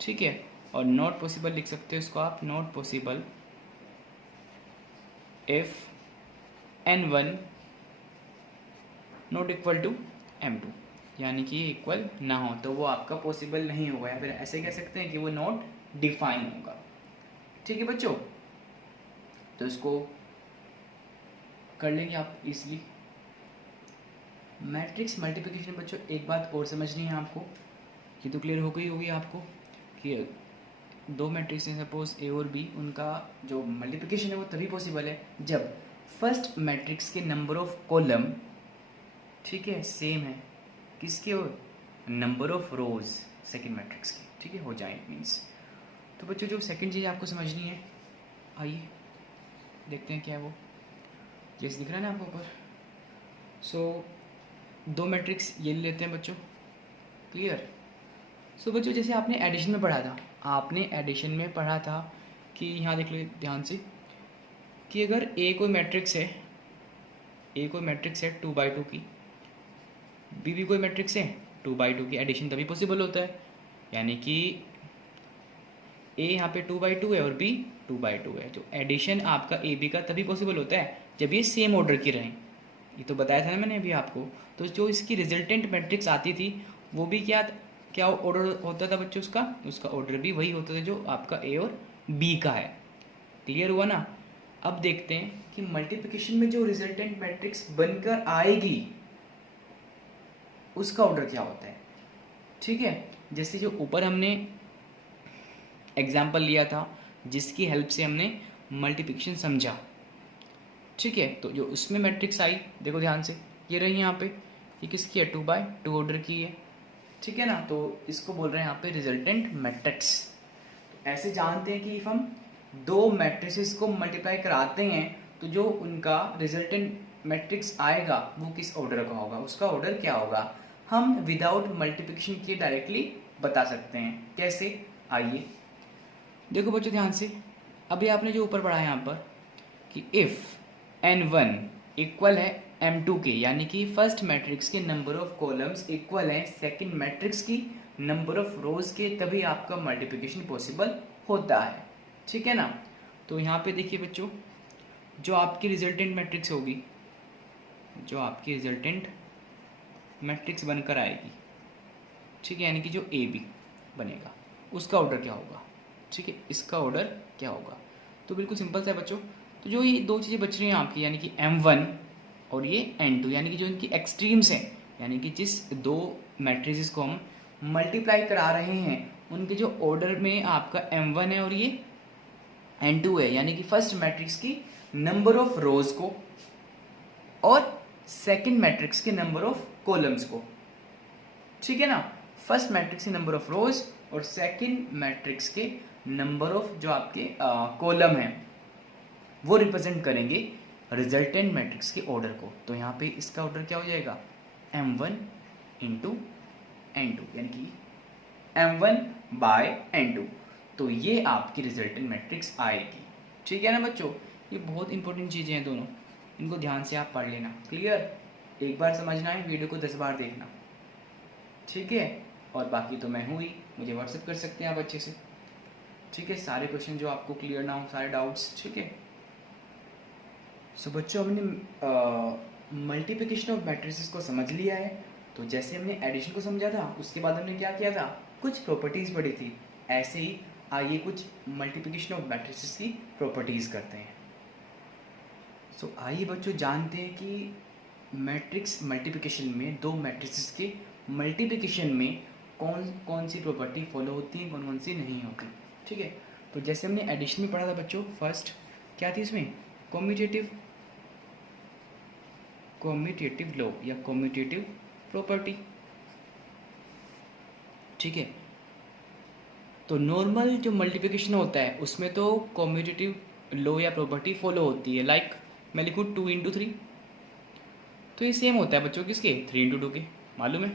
ठीक है। और नॉट पॉसिबल लिख सकते हो इसको आप, not possible if n1 not equal to m2 यानी कि इक्वल ना हो तो वो आपका पॉसिबल नहीं होगा, या फिर ऐसे कह सकते हैं कि वो नॉट डिफाइन होगा, ठीक है बच्चों। तो इसको कर लेंगे आप इजीली। मैट्रिक्स मल्टीप्लिकेशन बच्चों एक बात और समझनी है आपको, ये तो क्लियर हो गई होगी आपको कि दो मैट्रिक्स हैं सपोज ए और बी, उनका जो मल्टीप्लिकेशन है वो तभी पॉसिबल है जब फर्स्ट मैट्रिक्स के नंबर ऑफ कॉलम, ठीक है, सेम है किसके, और number of rose second matrix की, ठीक है, हो जाए मीन्स। तो बच्चों जो सेकंड चीज़ आपको समझनी है, आइए देखते हैं क्या है वो, जैसे दिख रहा है ना आपको ऊपर। सो दो मैट्रिक्स ये लेते हैं बच्चों, क्लियर। सो बच्चों जैसे आपने एडिशन में पढ़ा था, आपने एडिशन में पढ़ा था कि यहाँ देख लो ध्यान से कि अगर ए कोई मैट्रिक्स है, ए कोई मैट्रिक्स है 2/2 की, बी भी कोई मैट्रिक्स है 2/2 की, एडिशन तभी पॉसिबल होता है, यानी कि ए यहाँ पे 2/2 है और बी 2/2 है। जो एडिशन आपका ए बी का तभी पॉसिबल होता है जब ये सेम ऑर्डर की रहें, ये तो बताया था ना मैंने अभी आपको। तो जो इसकी रिजल्टेंट मैट्रिक्स आती थी वो भी क्या ऑर्डर होता था बच्चों, उसका ऑर्डर भी वही होता था जो आपका ए और बी का है, क्लियर हुआ ना। अब देखते हैं कि मल्टीप्लिकेशन में जो रिजल्टेंट मैट्रिक्स बनकर आएगी उसका ऑर्डर क्या होता है, ठीक है। जैसे जो ऊपर हमने एग्जाम्पल लिया था जिसकी हेल्प से हमने मल्टीप्लिकेशन समझा, ठीक है, तो जो उसमें मैट्रिक्स आई देखो ध्यान से, ये रही यहाँ पे, ये किसकी है 2/2 ऑर्डर की है, ठीक है ना। तो इसको बोल रहे हैं यहाँ पे रिजल्टेंट मैट्रिक्स। ऐसे जानते हैं कि इफ हम दो मैट्रिसेस को मल्टीप्लाई कराते हैं तो जो उनका रिजल्टेंट मैट्रिक्स आएगा वो किस ऑर्डर का होगा, उसका ऑर्डर क्या होगा, हम विदाउट मल्टीप्लिकेशन के डायरेक्टली बता सकते हैं। कैसे, आइए देखो बच्चों ध्यान से। अभी आपने जो ऊपर पढ़ा है यहाँ पर कि इफ n1 इक्वल है m2 के, यानी कि फर्स्ट मैट्रिक्स के नंबर ऑफ कॉलम्स इक्वल है सेकंड मैट्रिक्स की नंबर ऑफ रोज के, तभी आपका मल्टीप्लिकेशन पॉसिबल होता है, ठीक है ना। तो यहाँ पे देखिए बच्चों, जो आपकी रिजल्टेंट मैट्रिक्स होगी, जो आपकी रिजल्टेंट मैट्रिक्स बनकर आएगी, ठीक है, यानी कि जो ए बी बनेगा उसका ऑर्डर क्या होगा, ठीक है, इसका ऑर्डर क्या होगा। तो बिल्कुल सिंपल सा है बच्चों। तो जो ये दो चीज़ें बच रही हैं आपकी, यानी कि m1 और ये n2, यानी कि जो इनकी एक्सट्रीम्स हैं, यानी कि जिस दो मैट्रिसेस को हम मल्टीप्लाई करा रहे हैं उनके जो ऑर्डर में आपका m1 है और ये n2 है, यानी कि फर्स्ट मैट्रिक्स की नंबर ऑफ रोज को और सेकंड मैट्रिक्स के नंबर ऑफ कॉलम्स को, ठीक है ना। फर्स्ट मैट्रिक्स के नंबर ऑफ रोज और सेकंड मैट्रिक्स के नंबर ऑफ जो आपके कॉलम हैं वो रिप्रेजेंट करेंगे रिजल्टेंट मैट्रिक्स के ऑर्डर को। तो यहाँ पे इसका ऑर्डर क्या हो जाएगा, m1 इंटू n2, यानी कि m1/n2। तो ये आपकी रिजल्टेंट मैट्रिक्स आएगी, ठीक है ना बच्चों। ये बहुत इंपॉर्टेंट चीज़ें हैं दोनों, इनको ध्यान से आप पढ़ लेना, क्लियर। एक बार समझना है, वीडियो को 10 बार देखना, ठीक है। और बाकी तो मैं हूँ ही, मुझे व्हाट्सएप कर सकते हैं आप अच्छे से, ठीक है। सारे क्वेश्चन जो आपको क्लियर ना हो, सारे डाउट्स, ठीक है। सो बच्चों हमने मल्टीप्लिकेशन ऑफ मैट्रिसेस को समझ लिया है। तो जैसे हमने एडिशन को समझा था, उसके बाद हमने क्या किया था, कुछ प्रॉपर्टीज़ पढ़ी थी। ऐसे ही आइए कुछ मल्टीप्लिकेशन ऑफ मैट्रिसेस की प्रॉपर्टीज़ करते हैं। सो आइए बच्चों जानते हैं कि मैट्रिक्स मल्टीप्लिकेशन में, दो मैट्रिसेस के मल्टीप्लिकेशन में कौन कौन सी प्रॉपर्टी फॉलो होती है, कौन कौन सी नहीं होती, ठीक है। तो जैसे हमने एडिशन में पढ़ा था बच्चों, फर्स्ट क्या थी इसमें, कॉम्यूटेटिव लॉ या कॉम्यूटेटिव प्रॉपर्टी, ठीक है। तो नॉर्मल जो मल्टीप्लिकेशन होता है उसमें तो कॉम्यूटेटिव लॉ या प्रॉपर्टी फॉलो होती है, लाइक मैं लिखूँ 2 इंटू 3, तो ये सेम होता है बच्चों किसके, 3 इंटू 2 के, मालूम है,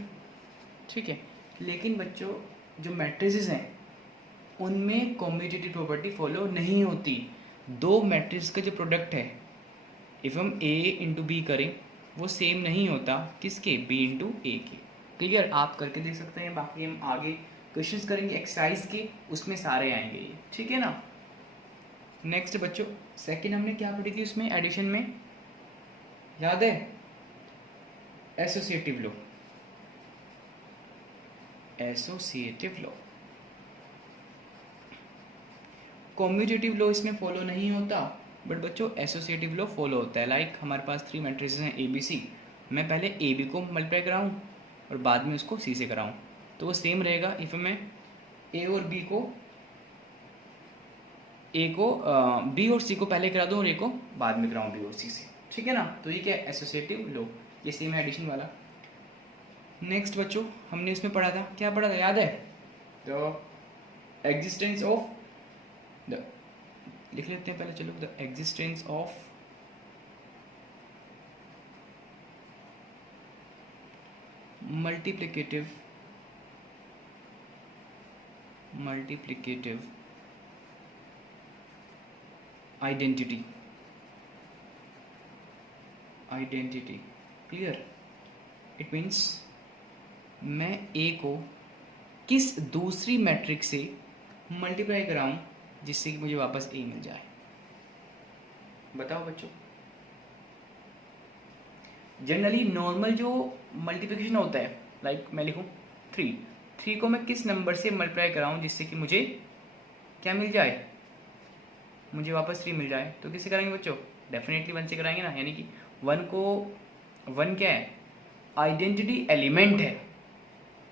ठीक है। लेकिन बच्चों जो मैट्रिसेस हैं उनमें कॉम्यूटेटिव प्रॉपर्टी फॉलो नहीं होती। दो मैट्रिक्स का जो प्रोडक्ट है, इफ़ हम ए इंटू बी करें वो सेम नहीं होता किसके, बी इंटू ए के। क्लियर, आप करके देख सकते हैं, बाकी हम आगे क्वेश्चंस करेंगे एक्सरसाइज के, उसमें सारे आएंगे ये, ठीक है ना। नेक्स्ट बच्चों सेकंड हमने क्या पढ़ी थी उसमें एडिशन में, याद है, associative law, associative law. Commutative law इसमें फॉलो नहीं होता, बट बच्चों एसोसिएटिव लॉ फॉलो होता है। लाइक हमारे पास 3 मैट्रिसेस हैं ए बी सी, मैं पहले ए बी को मल्टीप्लाई कराऊँ और बाद में उसको सी से कराऊँ, तो वो सेम रहेगा इफ़ मैं ए और बी को बी और सी को पहले करा दूँ और ए को बाद में कराऊँ बी और सी से, ठीक है ना। तो ये क्या है, एसोसिएटिव लॉ, ये सेम है एडिशन वाला। नेक्स्ट बच्चों हमने इसमें पढ़ा था, क्या पढ़ा था याद है, द एग्जिस्टेंस ऑफ द, लिख लेते हैं पहले, चलो, the existence of multiplicative identity, clear. It means मैं ए को किस दूसरी मैट्रिक्स से मल्टीप्लाई कराऊं जिससे कि मुझे वापस ए मिल जाए, बताओ बच्चों। जनरली नॉर्मल जो मल्टीप्लिकेशन होता है, लाइक मैं लिखूं 3 को मैं किस नंबर से मल्टीप्लाई कराऊं जिससे कि मुझे क्या मिल जाए, मुझे वापस 3 मिल जाए, तो किससे कराएंगे बच्चों, डेफिनेटली 1 से कराएंगे ना। यानी कि 1 क्या है, आइडेंटिटी एलिमेंट है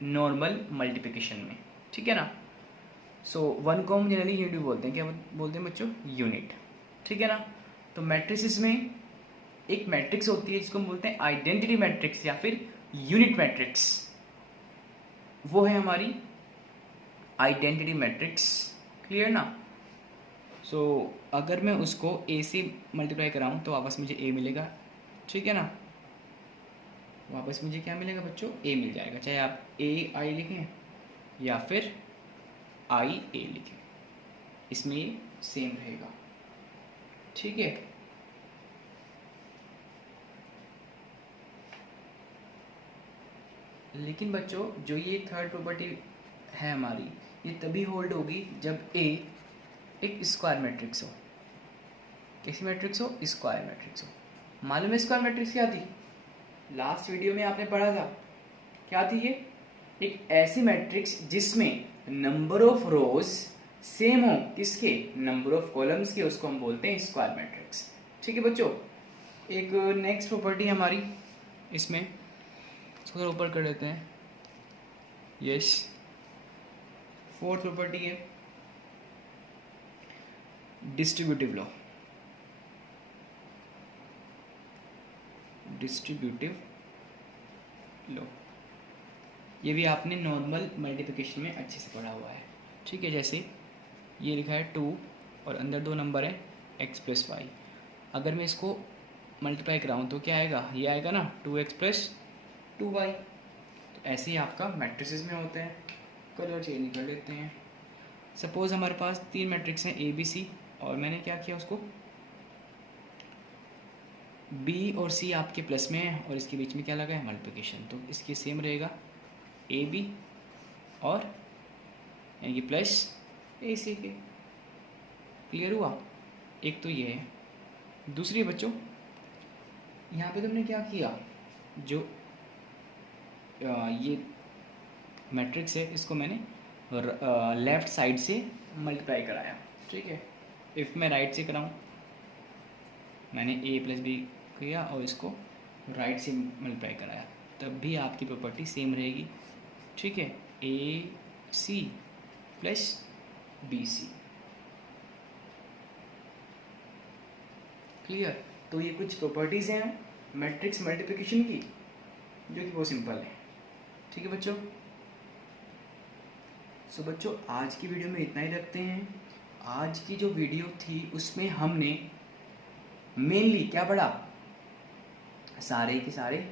नॉर्मल मल्टीप्लिकेशन में, ठीक है ना। सो 1 को हम जनरली यूनिट बोलते हैं, क्या बोलते हैं बच्चों, यूनिट, ठीक है ना। तो मैट्रिसेस में एक मैट्रिक्स होती है जिसको हम बोलते हैं आइडेंटिटी मैट्रिक्स या फिर यूनिट मैट्रिक्स, वो है हमारी आइडेंटिटी मैट्रिक्स, क्लियर ना। सो अगर मैं उसको ए से मल्टीप्लाई कराऊं तो वापस मुझे ए मिलेगा, ठीक है ना, वापस मुझे क्या मिलेगा बच्चों, ए मिल जाएगा, चाहे आप ए आई लिखें या फिर आई ए लिखें, इसमें ये सेम रहेगा, ठीक है। लेकिन बच्चों जो ये थर्ड प्रॉपर्टी है हमारी, ये तभी होल्ड होगी जब ए एक स्क्वायर मैट्रिक्स हो। कैसी मैट्रिक्स हो, स्क्वायर मैट्रिक्स हो। मालूम है स्क्वायर मैट्रिक्स क्या थी, लास्ट वीडियो में आपने पढ़ा था, क्या थी ये, एक ऐसी मैट्रिक्स जिसमें नंबर ऑफ रोज सेम हो किसके, नंबर ऑफ कॉलम्स के, उसको हम बोलते हैं स्क्वायर मैट्रिक्स, ठीक है बच्चों। एक नेक्स्ट प्रॉपर्टी हमारी इसमें, इसको थोड़ा ऊपर कर देते हैं, यस, फोर्थ प्रॉपर्टी है डिस्ट्रीब्यूटिव लॉ, ये भी आपने नॉर्मल मल्टीप्लिकेशन में अच्छे से पढ़ा हुआ है, ठीक है। जैसे ये लिखा है 2 और अंदर 2 नंबर है x प्लस वाई, अगर मैं इसको मल्टीप्लाई कराऊँ तो क्या आएगा, ये आएगा ना 2x प्लस 2y। तो ऐसे ही आपका मैट्रिसेस में होता है। कलर चेंज कर लेते हैं। सपोज हमारे पास 3 मैट्रिक्स हैं ए बी सी, और मैंने क्या किया, उसको बी और सी आपके प्लस में है और इसके बीच में क्या लगा है, मल्टीप्लिकेशन, तो इसके सेम रहेगा ए बी और यानी कि प्लस ए सी के। क्लियर हुआ, एक तो ये है। दूसरी बच्चों यहाँ पे तुमने क्या किया, जो ये मैट्रिक्स है इसको मैंने लेफ्ट साइड से मल्टीप्लाई कराया, ठीक है। इफ़ मैं राइट से कराऊँ, मैंने ए प्लस बी किया और इसको राइट से मल्टीप्लाई कराया, तब भी आपकी प्रॉपर्टी सेम रहेगी, ठीक है। A C plus B C, clear. तो ये कुछ प्रॉपर्टीज़ हैं मैट्रिक्स मल्टीप्लिकेशन की जो कि बहुत सिंपल है। ठीक है बच्चों। सो बच्चों आज की वीडियो में इतना ही रखते हैं। आज की जो वीडियो थी उसमें हमने मेनली क्या पढ़ा, सारे के सारे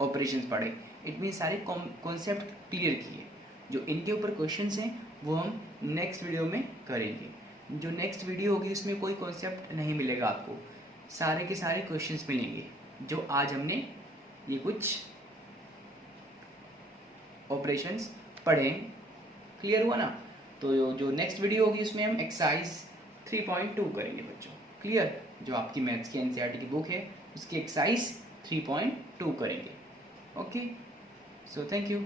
ऑपरेशंस पढ़े। इट मीन सारे कॉन्सेप्ट क्लियर किए। जो इनके ऊपर क्वेश्चंस हैं वो हम नेक्स्ट वीडियो में करेंगे। जो नेक्स्ट वीडियो होगी उसमें कोई कॉन्सेप्ट नहीं मिलेगा आपको, सारे के सारे क्वेश्चंस मिलेंगे जो आज हमने ये कुछ ऑपरेशंस पढ़े। क्लियर हुआ ना। तो जो नेक्स्ट वीडियो होगी उसमें हम एक्सरसाइज 3.2 करेंगे बच्चों। क्लियर। जो आपकी मैथ्स की एनसीईआरटी की बुक है उसकी एक्सरसाइज 3.2 करेंगे। Okay, so thank you.